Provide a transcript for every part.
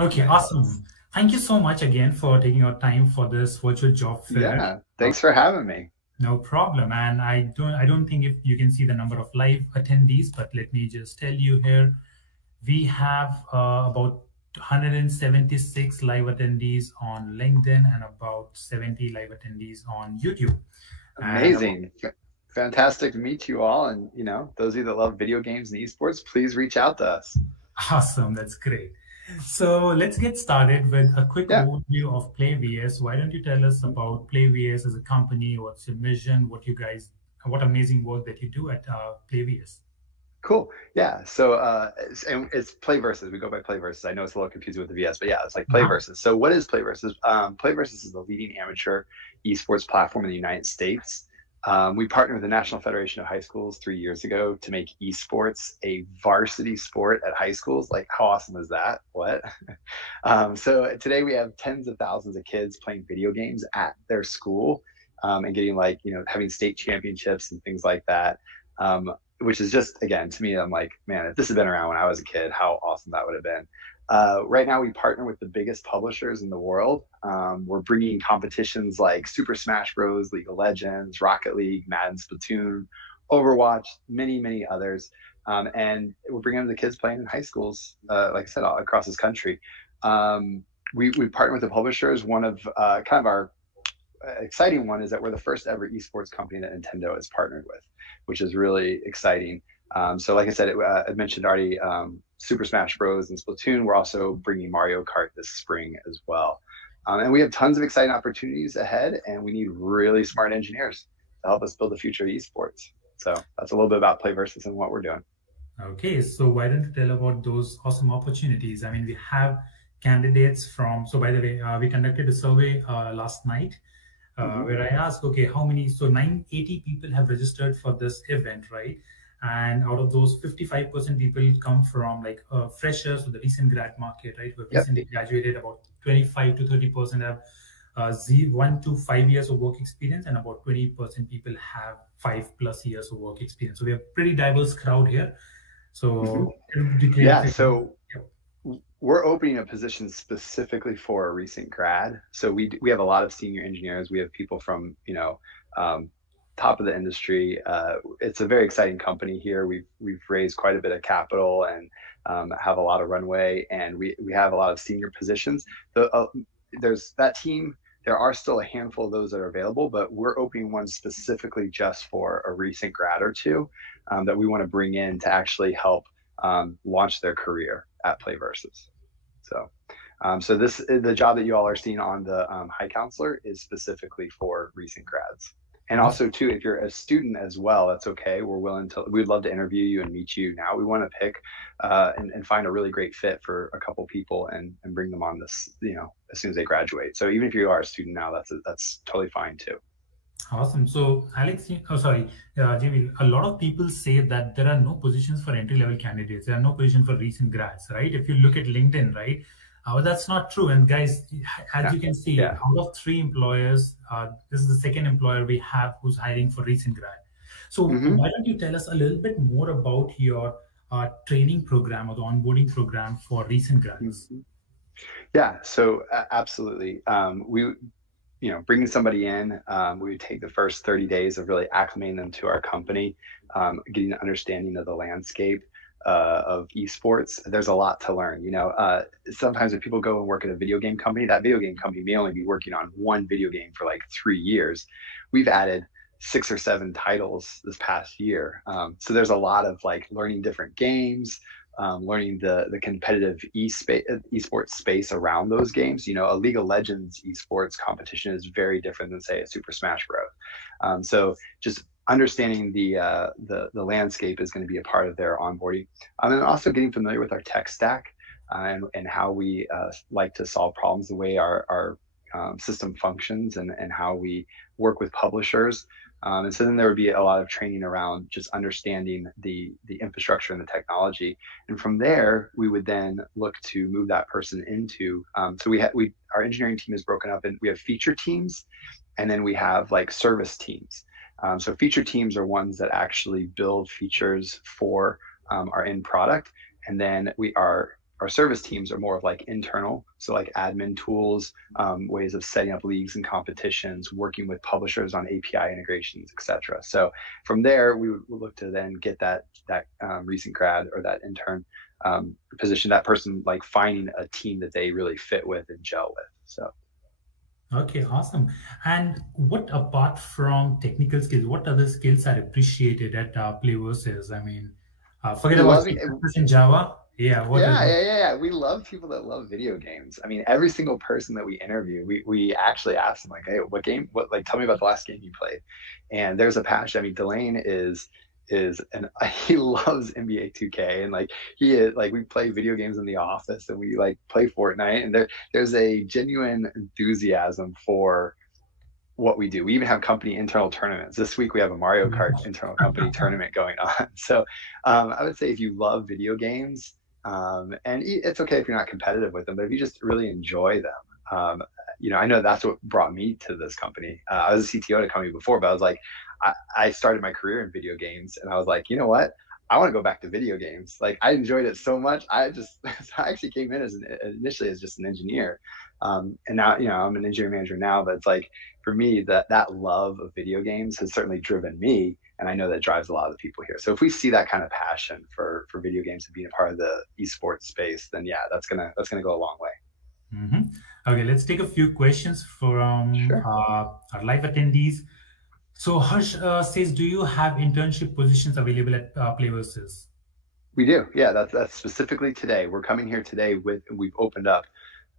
Okay, awesome. Thank you so much again for taking your time for this virtual job fair. Yeah, Uh, thanks for having me. no problem. And I don't think if you can see the number of live attendees, but let me just tell you here, we have about 176 live attendees on LinkedIn and about 70 live attendees on YouTube. And about Amazing. Fantastic to meet you all. And, those of you that love video games and esports, please reach out to us. Awesome, that's great. So let's get started with a quick Yeah. overview of PlayVS. Why don't you tell us about PlayVS as a company? What's your mission? What amazing work that you do at PlayVS? Cool. Yeah. So and it's Play Versus. We go by Play Versus. I know it's a little confusing with the VS, but yeah, it's like Play Uh-huh. Versus. So what is Play Versus? Play Versus is the leading amateur esports platform in the United States. We partnered with the National Federation of High Schools 3 years ago to make esports a varsity sport at high schools. Like, how awesome is that? What? So today we have tens of thousands of kids playing video games at their school, and getting having state championships and things like that. Which is just, again, to me, I'm like, man, if this had been around when I was a kid, how awesome that would have been. Right now, we partner with the biggest publishers in the world. We're bringing competitions like Super Smash Bros, League of Legends, Rocket League, Madden, Splatoon, Overwatch, many, many others. And we're bringing them to kids playing in high schools, like I said, all across this country. We partner with the publishers. One of kind of our exciting one is that we're the first ever esports company that Nintendo has partnered with, which is really exciting. So like I said, I mentioned already Super Smash Bros. And Splatoon. We're also bringing Mario Kart this spring as well. And we have tons of exciting opportunities ahead, and we need really smart engineers to help us build the future of esports. So that's a little bit about Play Versus and what we're doing. Okay, so why don't you tell about those awesome opportunities? I mean, we have candidates from, so by the way, we conducted a survey last night Mm-hmm. where I asked, okay, how many, so 980 people have registered for this event, right? And out of those, 55% people come from like freshers or the recent grad market, right? Who have Yep. recently graduated. About 25 to 30% have 1 to 5 years of work experience, and about 20% people have 5+ years of work experience. So we have pretty diverse crowd here. Mm-hmm. So it would be great if Yeah. you can. So we're opening a position specifically for a recent grad. So we have a lot of senior engineers. We have people from um, top of the industry. It's a very exciting company here. We've raised quite a bit of capital and have a lot of runway, and we have a lot of senior positions. There's that team. There are still a handful of those that are available, but we're opening one specifically just for a recent grad or two, that we want to bring in to actually help launch their career at PlayVersus. So, so the job that you all are seeing on the HiCounselor is specifically for recent grads. And Awesome. also too, if you're a student as well, that's okay. We'd love to interview you and meet you now. We want to pick and find a really great fit for a couple people and bring them on this, as soon as they graduate. So even if you are a student now, that's totally fine too. Awesome. So, Alex, oh, sorry, Jamie, a lot of people say that there are no positions for entry-level candidates. There are no position for recent grads, right? If you look at LinkedIn, right? That's not true. And guys, as Yeah. you can see, Yeah. out of three employers, this is the second employer we have who's hiring for recent grad. So Hmm. why don't you tell us a little bit more about your training program or the onboarding program for recent grads? Yeah, so absolutely. Bringing somebody in, we would take the first 30 days of really acclimating them to our company, getting an understanding of the landscape of esports. There's a lot to learn. Sometimes when people go and work at a video game company, that video game company may only be working on one video game for like 3 years. We've added 6 or 7 titles this past year. So there's a lot of like learning different games, learning the competitive esports space around those games. A League of Legends esports competition is very different than say a Super Smash Bros. So just understanding the landscape is going to be a part of their onboarding, and also getting familiar with our tech stack, and how we like to solve problems, the way our system functions, and how we work with publishers. And so then there would be a lot of training around just understanding the infrastructure and the technology. And from there, we would then look to move that person into, so our engineering team is broken up, and we have feature teams, and then we have like service teams. So feature teams are ones that actually build features for our end product. And then our service teams are more of like internal, so like admin tools, ways of setting up leagues and competitions, working with publishers on API integrations, etc. So from there, we would look to then get that recent grad or that intern position, that person like finding a team that they really fit with and gel with. So. Okay, awesome. And what apart from technical skills, what other skills are appreciated at PlayVs? I mean, forget We about love C++ in Java. Yeah, what is what? yeah. We love people that love video games. I mean, every single person that we interview, we actually ask them like, hey, what game? What like? Tell me about the last game you played. And there's a passion. I mean, Delane is and he loves NBA 2K, and like he is like we play video games in the office and we like play Fortnite, and there's a genuine enthusiasm for what we do. We even have company internal tournaments. This week we have a Mario Kart internal company tournament going on. So I would say if you love video games, and it's okay if you're not competitive with them, but if you just really enjoy them, I know that's what brought me to this company. I was a CTO at a company before, but I was like, I started my career in video games, and I was like, you know what? I want to go back to video games. Like I enjoyed it so much. I actually came in initially as just an engineer. And now, I'm an engineering manager now, but it's like, for me, that love of video games has certainly driven me. And I know that drives a lot of the people here. So if we see that kind of passion for video games and being a part of the esports space, then yeah, that's gonna go a long way. Mm-hmm. Okay, let's take a few questions from Sure. our live attendees. So Harsh says, do you have internship positions available at PlayVs? We do. Yeah, that's specifically today. We're coming here today we've opened up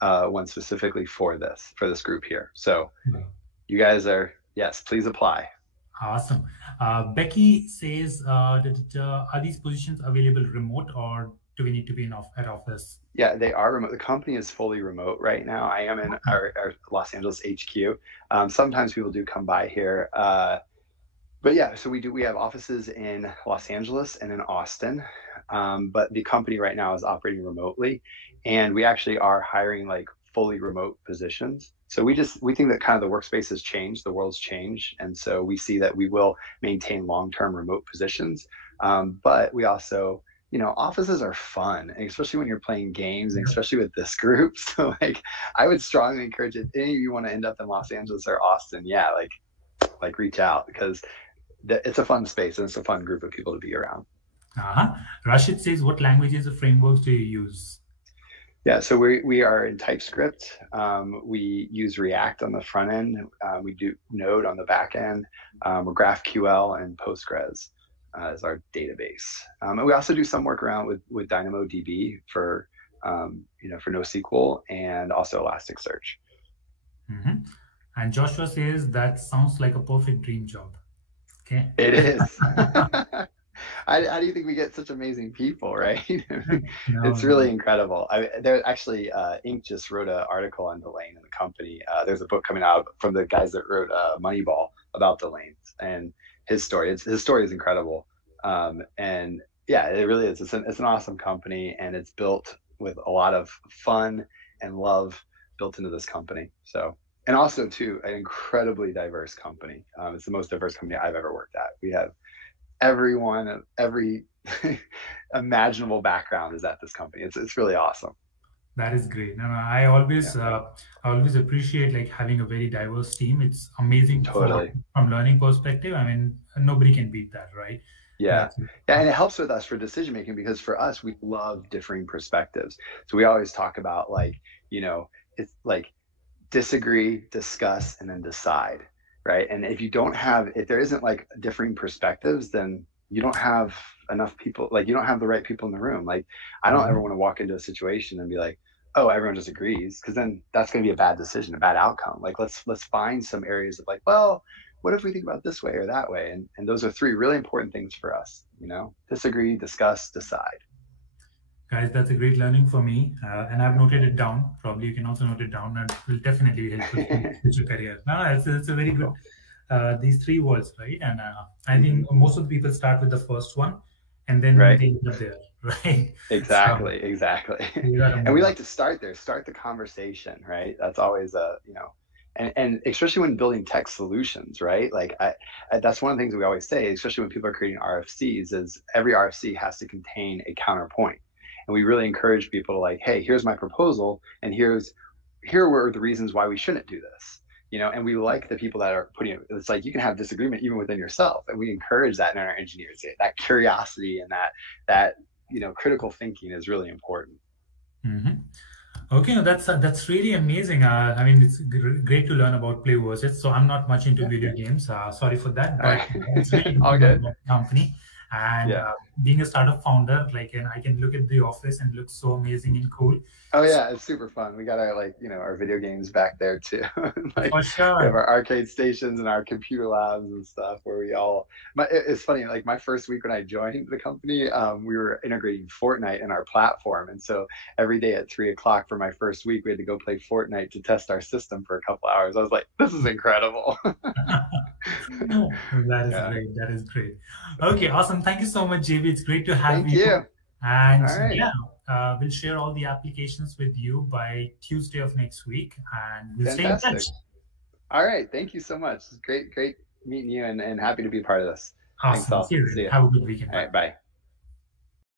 one specifically for this group here. So you guys yes, please apply. Awesome. Becky says, are these positions available remote, or do we need to be at office? Yeah, they are remote. The company is fully remote right now. I am in our Los Angeles HQ. Sometimes people do come by here. But yeah, so we have offices in Los Angeles and in Austin. But the company right now is operating remotely, and we actually are hiring like fully remote positions. So we think that kind of the workspace has changed, the world's changed, and so we see that we will maintain long-term remote positions. But we also, offices are fun, and especially when you're playing games, and especially with this group. So like, I would strongly encourage if any of you want to end up in Los Angeles or Austin, yeah, like reach out, because it's a fun space and it's a fun group of people to be around. Rashid says, what languages or frameworks do you use? Yeah, so we are in TypeScript. We use React on the front end. We do Node on the back end. We're GraphQL and Postgres as our database. And we also do some work around with DynamoDB for NoSQL and also Elasticsearch. Mm-hmm. And Joshua says, that sounds like a perfect dream job. Okay. It is. How do you think we get such amazing people, right? It's really incredible. There actually, Inc. just wrote an article on Delane and the company. There's a book coming out from the guys that wrote Moneyball about Delane and his story. His story is incredible. And yeah, it really is. It's an awesome company, and it's built with a lot of fun and love built into this company. So, and also too, an incredibly diverse company. It's the most diverse company I've ever worked at. We have everyone, every imaginable background is at this company. It's really awesome. That is great. No, I always appreciate like having a very diverse team. It's amazing. Totally. From learning perspective. I mean, nobody can beat that, right? Yeah. Yeah, and it helps with us for decision making, because for us, we love differing perspectives. So we always talk about like, it's like disagree, discuss, and then decide. Right. And if there isn't like differing perspectives, then you don't have enough people, like you don't have the right people in the room. Like I don't ever want to walk into a situation and be like, oh, everyone just agrees, because then that's going to be a bad decision, a bad outcome. Like let's find some areas of like, well, what if we think about this way or that way? And those are three really important things for us, disagree, discuss, decide. Guys, that's a great learning for me, and I've noted it down. Probably you can also note it down, and it will definitely help with your future career. No, it's a very good, these three words, right? And I think most of the people start with the first one, and then they end up there, right? Exactly. And we like to start there, start the conversation, right? That's always and especially when building tech solutions, right? Like that's one of the things we always say, especially when people are creating RFCs, is every RFC has to contain a counterpoint. And we really encourage people to like, hey, here's my proposal, and here were the reasons why we shouldn't do this. And we like the people that are putting it. It's like you can have disagreement even within yourself, and we encourage that in our engineers. That curiosity and that critical thinking is really important. Mm-hmm. Okay, no, that's really amazing. I mean, it's great to learn about PlayVs. So I'm not much into video games. Sorry for that, All but right. it's really good to All learn good. about the company. And Yeah. being a startup founder, like, and I can look at the office and look so amazing and cool. Oh yeah, it's super fun. We got our our video games back there too. Like For we have sure. our arcade stations and our computer labs and stuff where we all. It's funny. Like my first week when I joined the company, we were integrating Fortnite in our platform, and so every day at 3 o'clock for my first week, we had to go play Fortnite to test our system for a couple hours. I was like, this is incredible. That is Yeah. great. That is great. Okay, awesome. Thank you so much, JB. It's great to have Thank you. you. And All right. yeah, we'll share all the applications with you by Tuesday of next week, and we'll stay in touch. Fantastic. All right. Thank you so much. It's great meeting you, and happy to be part of this. Thanks Awesome. all. See you See then. ya. Have a good weekend. All Bye. right. Bye.